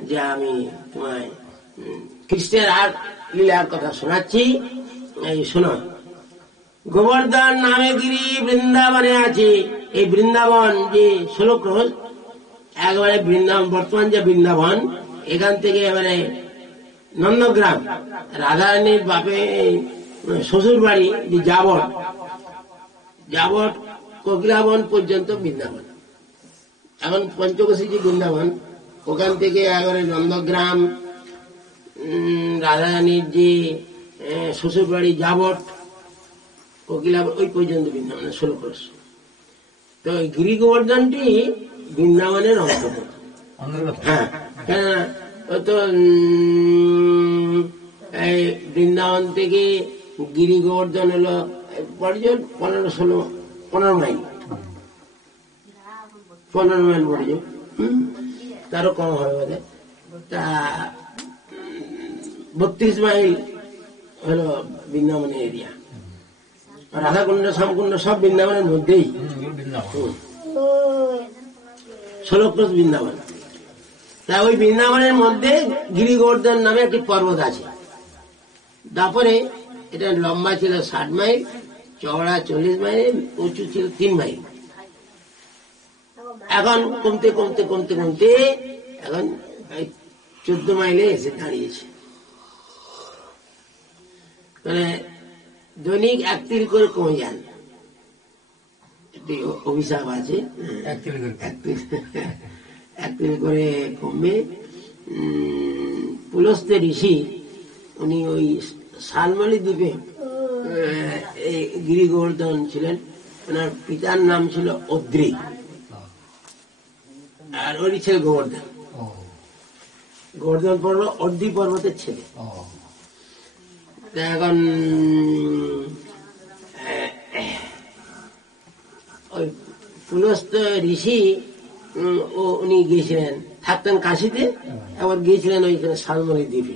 যে আমি তোমায় কৃষ্ণের আর লীলার কথা শোনাচ্ছি, এই শোনো। গোবর্ধন নামে গিরি বৃন্দাবনে আছে। এই বৃন্দাবন যে 16 ক্রোশ, একবারে বৃন্দাবন, বর্তমান যে বৃন্দাবন, এখান থেকে এবারে নন্দগ্রাম, রাধারানীর বাপে শ্বশুর বাড়ি যে যাবট কোকিলাবন পর্যন্ত বৃন্দাবন। এখন পঞ্চকোশী যে বৃন্দাবন, ওখান থেকে একবারে নন্দগ্রাম, রাধারানীর যে শ্বশুর বাড়ি যাবট কোকিলাবন, ওই পর্যন্ত বৃন্দাবন 16 ক্রোশ। তো গিরি গোবর্ধনটি বৃন্দাবনের অন্তর্গত। হ্যাঁ, কেন তো বৃন্দাবন থেকে গিরি গোবর্ধন হলো পর্যন্ত 15 মাইল, 15 মাইল পর্যন্ত, তারও কম হবে বোধ হয়। তা 32 মাইল হলো বৃন্দাবনের এরিয়া। রাধাকুণ্ড, শ্যামকুণ্ড সব বৃন্দাবনের মধ্যেই, 16 ক্রোশ বৃন্দাবন। তা ওই বৃন্দাবনের মধ্যে গিরি গোবর্ধন নামে একটি পর্বত আছে। তারপরে এটা লম্বা ছিল 60 মাইল, চওড়া 40 মাইল, উঁচু ছিল 3 মাইল। এখন কমতে কমতে কমতে কমতে এখন 14 মাইলে এসে দাঁড়িয়েছে। মানে দৈনিক 1 তিল করে কমে যান, একটি অভিশাপ আছে, 1 তিল করে কমবে। পুলস্ত্য ঋষি, উনি ওই শালমলি দ্বীপে গিরি গোবর্ধন ছিলেন। ওনার পিতার নাম ছিল অদ্রি, আর ওরই ছেলে গোবর্ধন। গোবর্ধন পর্বত অদ্রি পর্বতের ছেলে। এখন ওই পুলস্ত্য ঋষি উনি গিয়েছিলেন, থাকতেন কাশীতে, আবার গিয়েছিলেন ওইখানে শালমলি দ্বীপে।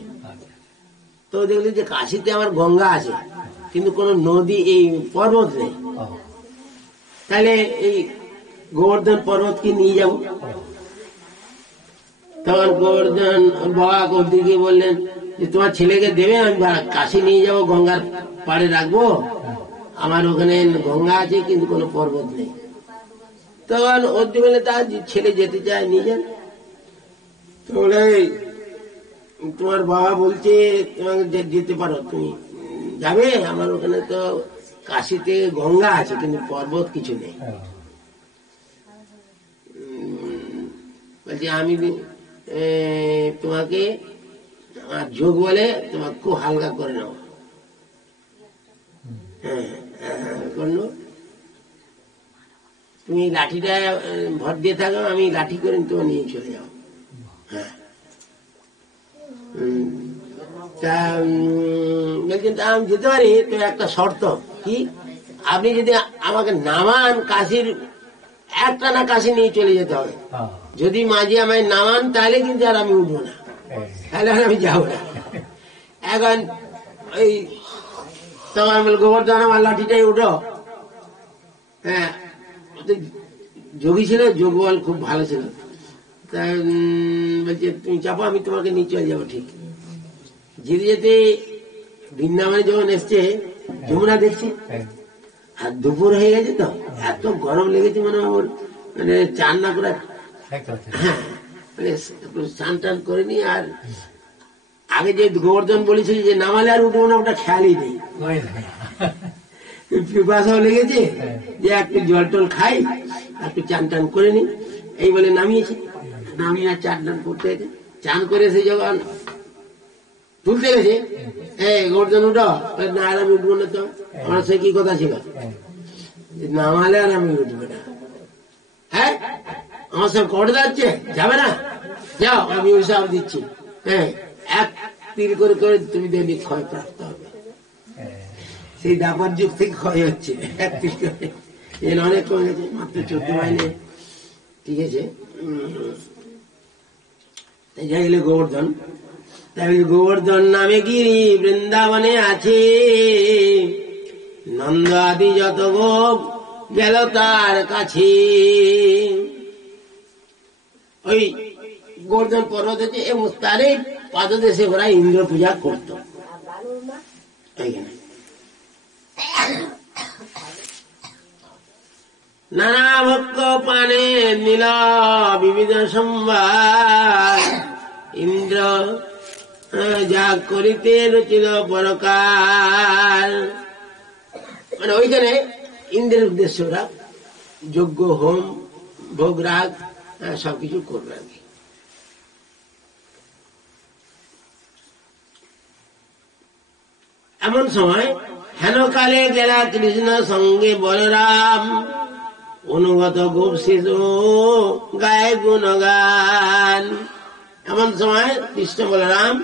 তো দেখলি যে কাশীতে আবার গঙ্গা আছে, কিন্তু কোন নদী, এই পর্বত নেই। তাহলে এই গোবর্ধন পর্বতকে নিয়ে যাব। তখন গোবর্ধন বাবা কর্দিকে বললেন যে তোমার ছেলেকে দেবে, আমি কাশী নিয়ে যাব, গঙ্গার পাড়ে রাখবো, আমার ওখানে গঙ্গা আছে কিন্তু কোনো পর্বত নেই। তখন অর্দি বলে তার ছেলে যেতে চায়, নিয়ে যান। তো বলে তোমার বাবা বলছে তোমাকে যেতে পারো, তুমি যাবে, আমার ওখানে তো কাশীতে গঙ্গা আছে কিন্তু পর্বত কিছু নেই। বলছে আমি তোমাকে আমার যোগ বলে তোমাকে খুব হালকা করে নেব, হ্যাঁ করলো, তুমি লাঠিটা ভর দিয়ে থাকো, আমি লাঠি করে তোমার নিয়ে চলে যাও। হ্যাঁ তা বলছেন আমি যেতে পারি, তো একটা শর্ত কি, আপনি যদি আমাকে নামান কাশির একটা না কাশি নিয়ে চলে যেতে হবে, যদি মাঝে আমায় নামান তাহলে কিন্তু আর আমি উঠবো না, তাহলে আর আমি যাবো না। এখন ওই তোমার বলে গোবর্ধন আমার লাঠিটাই উঠো। হ্যাঁ যোগী ছিল, যোগ বল খুব ভালো ছিল, তা বলছে তুমি চাপো, আমি তোমাকে নিয়ে চলে যাবো। ঠিক যেতে যেতে বৃন্দাবনে যখন এসছে যমুনা দেখছি, আর দুপুর হয়ে গেছে, তো এত গরম লেগেছে, মানে চান না করে, হ্যাঁ মানে চান টান করে নি। আর আগে যে গোবর্ধন বলেছিল যে নামালে আর উঠবো না, ওটা খেয়ালই নেই, পিপাসাও লেগেছে যে একটু জল টল খাই, একটু চান টান করে নি, এই বলে নামিয়েছে। নামিয়ে আর চান টান করতে গেছে, চান করে সে যখন তুলতে গেছে, গোবর্ধন উঠো, না আর আমি উঠবো না, তো আমার সে কি কথা ছিল, নামালে আর আমি উঠবো না। হ্যাঁ আমার সব কটে যাচ্ছে, যাবে না, যাও আমি ওই সব দিচ্ছি। হ্যাঁ এক তীর করে করে তুমি দেখবি ক্ষয় প্রাপ্ত হবে। সেই দাপার যুগ থেকে ক্ষয় হচ্ছে এক তীর করে, এর অনেক কমে গেছে, মাত্র 14 মাইনে। ঠিক আছে, যাই গেলে গোবর্ধন, তাই গোবর্ধন নামে গিরি বৃন্দাবনে আছে, নন্দ আদি যত গোপ গেল তার কাছে। ওই গোবর্ধন পর্বত আছে, এবং তারই পাদদেশে ওরা ইন্দ্র পূজা করত। নানা ভক্ত পানে নীল বিবিধ সম্ভার, ইন্দ্র যা করিতে রচিল পরকার। মানে ওইখানে ইন্দ্রের উদ্দেশ্য ওরা যজ্ঞ হোম ভোগ রাগ সবকিছু করবে আর কি। এমন সময় হেনকালে গেলা কৃষ্ণ সঙ্গে বলরাম, অনুগত গোপ শিশু গায়ে গুণগান। এমন সময় কৃষ্ণ বলরাম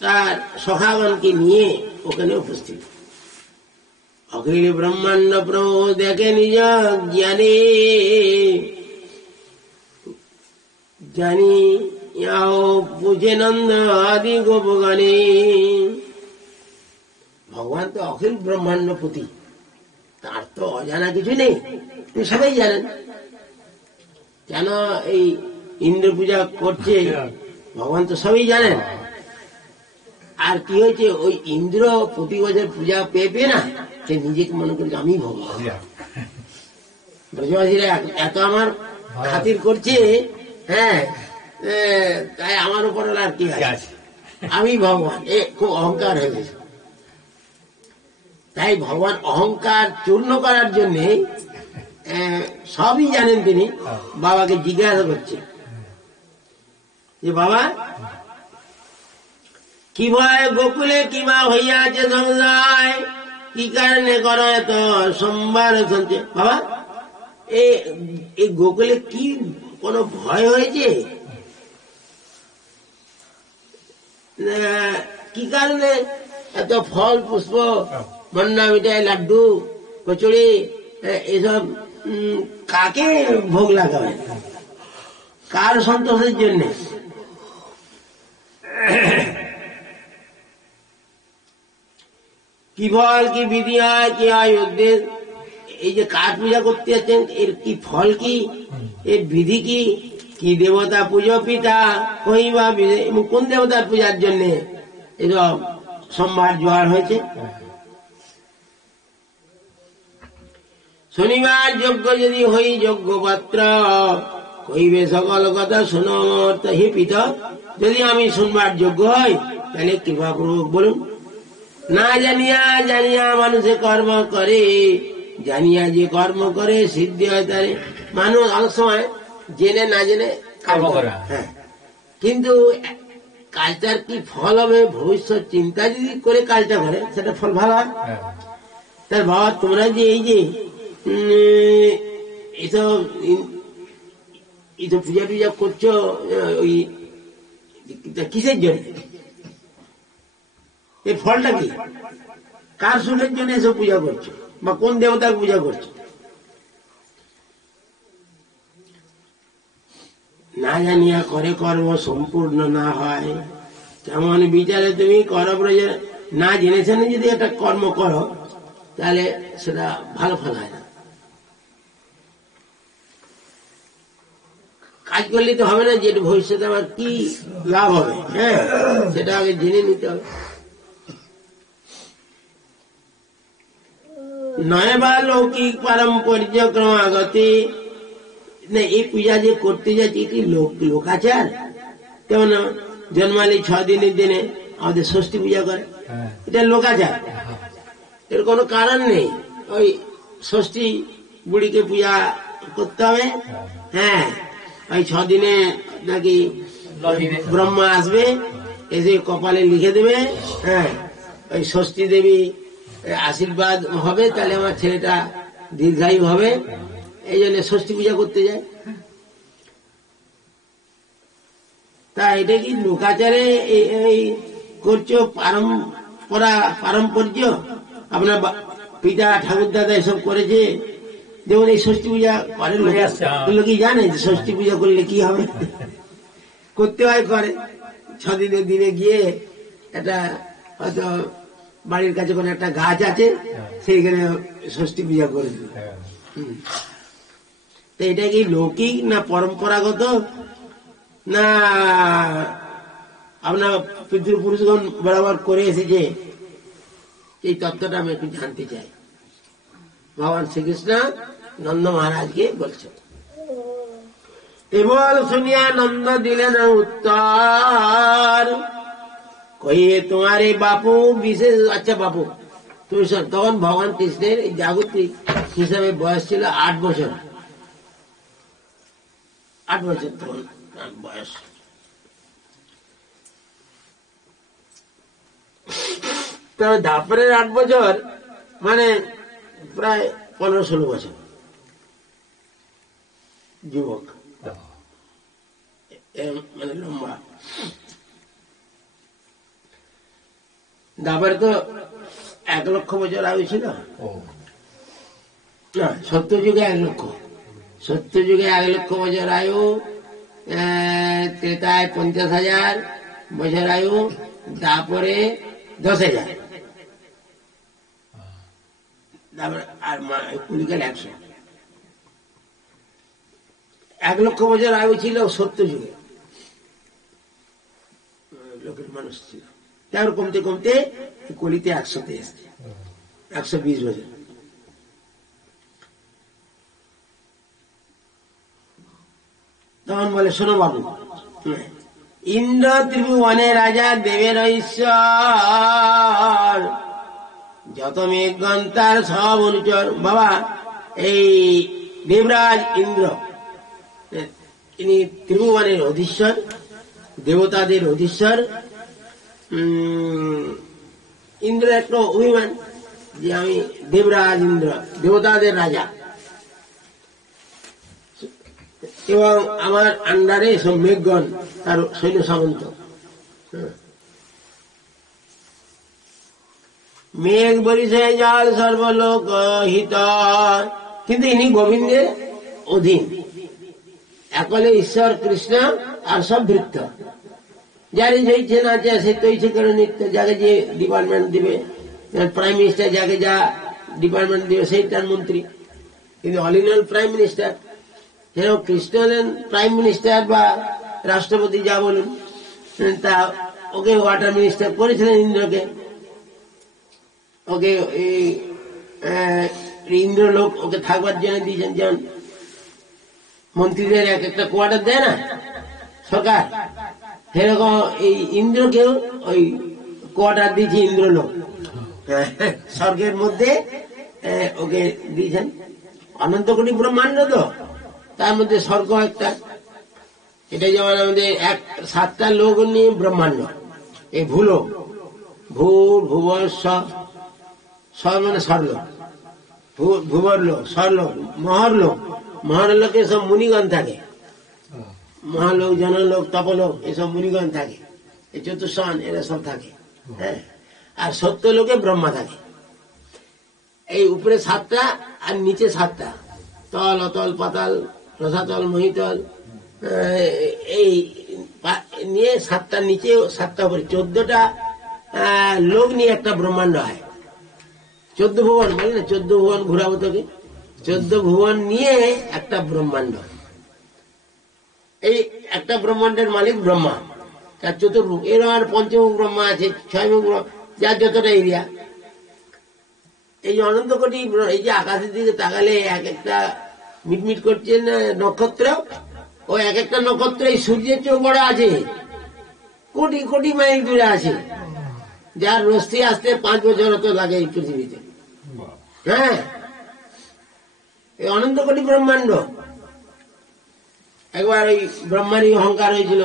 তার সখাগণকে নিয়ে ওখানে উপস্থিত। অখিল ব্রহ্মাণ্ড প্রভু দেখে নিজ জ্ঞানী, জানি পুজে নন্দ আদি গোপগণী। ভগবান তো অখিল ব্রহ্মাণ্ডপতি, তার তো অজানা কিছু নেই, তিনি সবাই জানেন। কেন এই ইন্দ্র পূজা করছে ভগবান তো সবই জানেন। আর কি হয়েছে, ওই ইন্দ্র প্রতি বছর পূজা পেয়ে পেয়ে না, সে নিজেকে মনে করে আমি ভগবান। ব্রজবাসীরা এত আমার খাতির করছে, হ্যাঁ তাই আমার উপর আর কি আছে, আমি ভগবান, এ খুব অহংকার হয়ে গেছে। তাই ভগবান অহংকার চূর্ণ করার জন্য সবই জানেন, তিনি বাবাকে জিজ্ঞাসা করছে যে বাবা কি ভয় গোকুলে কিবা হইয়াছে সংশয়, কি কারণে করো এত সোমবার চলছে। বাবা এই গোকুলে কি কোনো ভয় হয়েছে, কি কারণে এত ফল পুষ্প মন্ডা মিঠাই লাড্ডু কচুরি এসব কাকে ভোগ লাগাবে, কার সন্তোষের জন্য? কি ফল কি বিধি হয়, কি হয় উদ্দেশ্য, এই যে কাঠ পূজা করতে যাচ্ছেন এর কি ফল, কি এর বিধি, কি কি দেবতা পুজো পিতা কইবা, কোন দেবতার পূজার জন্য এসব সোমবার জোয়ার হয়েছে। শনিবার যজ্ঞ যদি হই যজ্ঞ পাত্র, কইবে সকল কথা শোনো হে পিতা। যদি আমি সোমবার যোগ্য হই তাহলে কৃপাপূর্বক বলুন। না জানিয়া জানিয়া মানুষে কর্ম করে, জানিয়া যে কর্ম করে সিদ্ধি হয় তারে। মানুষ অনেক সময় জেনে না জেনে কর্ম করে, হ্যাঁ, কিন্তু কাজটার কি ফল হবে ভবিষ্যৎ চিন্তা যদি করে কাজটা করে সেটা ফল ভালো হয়। তার বাবা তোমরা যে এই যে এসব পূজা টুজা করছো ওই কিসের জন্য, এর ফলটা কি, কার সুখের জন্য এসব পূজা করছো বা কোন দেবতার পূজা করছো? না জানিয়া করে কর্ম সম্পূর্ণ না হয়, কেমন বিচারে তুমি করো প্রয়োজন, না জেনে শুনে যদি একটা কর্ম করো তাহলে সেটা ভালো ফল হয় না। কাজ করলে তো হবে না, যে ভবিষ্যতে আমার কি লাভ হবে, হ্যাঁ সেটা আগে জেনে নিতে হবে। নয় বা লৌকিক পারম্পর্য ক্রমাগতি, না এই পূজা যে করতে যাচ্ছি কি লোকাচার, কেমন জন্মালি 6 দিনের দিনে আমাদের ষষ্ঠী পূজা করে, এটা লোকাচার, এর কোনো কারণ নেই। ওই ষষ্ঠী বুড়িকে পূজা করতে হবে, হ্যাঁ ওই 6 দিনে নাকি ব্রহ্মা আসবে, এসে কপালে লিখে দেবে, হ্যাঁ ওই ষষ্ঠী দেবী আশীর্বাদ হবে, তাহলে আমার ছেলেটা দীর্ঘায়ু হবে, এই জন্য ষষ্ঠী পূজা করতে যায়। তা এটা কি লোকাচারে এই করছো, পারম্পর্য আপনার পিতা ঠাকুর দাদা এসব করেছে, যেমন এই ষষ্ঠী পূজা করে লোকে জানে যে ষষ্ঠী পূজা করলে কি হবে, করতে হয়, করে 6 দিনের দিনে গিয়ে একটা হয়তো বাড়ির কাছে কোনো একটা গাছ আছে, সেইখানে ষষ্ঠী পূজা করে দিল। তো এটা কি লৌকিক না পরম্পরাগত, না আপনার পিতৃপুরুষগণ বরাবর করে এসেছে, এই তত্ত্বটা আমি একটু জানতে চাই। ভগবান শ্রীকৃষ্ণ নন্দ মহারাজকে বলছেন। কেবল শুনিয়া নন্দ দিলেন উত্তর, কইয়ে তোমার এই বাপু বিশেষ, আচ্ছা বাপু তুমি তখন ভগবান কৃষ্ণের এই জাগতিক হিসাবে বয়স ছিল 8 বছর, 8 বছর তখন বয়স। তবে দাপরের 8 বছর মানে প্রায় 15-16 বছর যুবক, মানে লম্বা। দাপরে তো 1 লক্ষ বছর আয়ু ছিল না, সত্যযুগে 1 লক্ষ, সত্যযুগে 1 লক্ষ বছর আয়ু, ত্রেতায় 50,000 বছর আয়ু, তারপরে 10,000, তারপরে আর কলিকাল 100। 1 লক্ষ বছর আয়ু ছিল সত্যযুগে, লোকের মানুষ ছিল, তারপর কমতে কমতে কলিতে 100-তে এসছে, 120 বছর। তখন বলে শোনো বাবু, ইন্দ্র ত্রিভুবনে রাজা দেবের ঈশ্বর, যত মেঘগণ তার সব অনুচর। বাবা এই দেবরাজ ইন্দ্র, তিনি ত্রিভুবনের অধীশ্বর, দেবতাদের অধীশ্বর। ইন্দ্র একটা অভিমান যে আমি দেবরাজ ইন্দ্র, দেবতাদের রাজা, এবং আমার আন্ডারে সব মেঘগণ তার সৈন্য সামন্ত। মেঘ বরিশে জল সর্বলোক হিত, কিন্তু ইনি গোবিন্দের অধীন, একলে ঈশ্বর কৃষ্ণ আর সব ভৃত্য, যারে যে ইচ্ছে না আছে সে তো ইচ্ছে করে নিত্য, যাকে যে ডিপার্টমেন্ট দিবে, প্রাইম মিনিস্টার যাকে যা ডিপার্টমেন্ট দিবে সেই তার মন্ত্রী, কিন্তু all in all prime minister. যেন কৃষ্ণ হলেন প্রাইম মিনিস্টার বা রাষ্ট্রপতি যা বলুন, তা ওকে ওয়াটার মিনিস্টার করেছিলেন ইন্দ্রকে, ওকে ইন্দ্র লোক ওকে থাকবার জন্য দিয়েছেন, যেমন মন্ত্রীদের এক একটা কোয়ার্টার দেয় না সরকার, সেরকম এই ইন্দ্রকেও ওই কোয়ার্টার দিয়েছে ইন্দ্রলোক, স্বর্গের মধ্যে ওকে দিয়েছেন। অনন্ত কোটি ব্রহ্মাণ্ড তো, তার মধ্যে স্বর্গ একটা, এটা যেমন আমাদের 7টা লোক নিয়ে ব্রহ্মাণ্ড, এই ভূলোক, ভূ ভুব স্ব মানে স্বর্গ, ভূবরলোক, স্বরলোক, মহরলোক। মহরলোকে সব মুনিগণ থাকে, মহালোক, জনলোক, তপলোক, এসব মুনিগণ থাকে, এই চতুর্শন এরা সব থাকে। হ্যাঁ, আর সত্য লোকে ব্রহ্মা থাকে। এই উপরে 7টা আর নিচে 7টা, তল, অতল, পাতাল, রসাতল, মহিতল, এই নিয়ে 7টা নিচে 7টা উপরে 14টা লোক নিয়ে একটা ব্রহ্মাণ্ড হয়। 14 ভুবন বলে না, 14 ভুবন ঘুরাবো তোকে, 14 ভুবন নিয়ে একটা ব্রহ্মাণ্ড। এই একটা ব্রহ্মাণ্ডের মালিক ব্রহ্মা, তার চতুর্মুখ। এর আর পঞ্চমুখ ব্রহ্মা আছে, 6 মুখ, যার যতটা এরিয়া। এই যে অনন্ত কোটি, এই যে আকাশের দিকে তাকালে এক একটা মিটমিট করছে নক্ষত্র, ও এক একটা নক্ষত্র এই সূর্যের চেয়েও বড় আছে, কোটি কোটি মাইল দূরে আছে, যার রশ্মি আসতে 5 বছর তো লাগে এই পৃথিবীতে। হ্যাঁ, এই অনন্ত কোটি ব্রহ্মাণ্ড। একবার ওই ব্রহ্মারই অহংকার হয়েছিল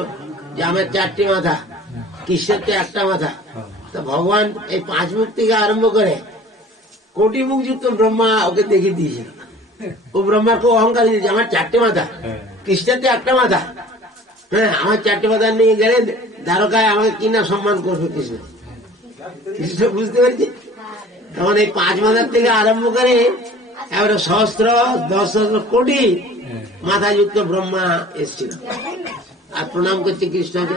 যে আমার 4টে মাথা, কৃষ্ণের তো একটা মাথা। তো ভগবান এই 5 মুখ থেকে আরম্ভ করে কোটি মুখ যুক্ত ব্রহ্মা ওকে দেখিয়ে দিয়েছিল। ও ব্রহ্মার খুব অহংকার দিয়েছে, আমার 4টে মাথা, কৃষ্ণের তো একটা মাথা। হ্যাঁ, আমার 4টে মাথা নিয়ে গেলে দ্বারকায় আমাকে কিনা সম্মান করবে কৃষ্ণ। কৃষ্ণ বুঝতে পারছি, তখন এই 5 মাথার থেকে আরম্ভ করে এবারে সহস্র, 10,000 কোটি মাথা যুক্ত ব্রহ্মা এসেছিল আর প্রণাম করছে কৃষ্ণকে।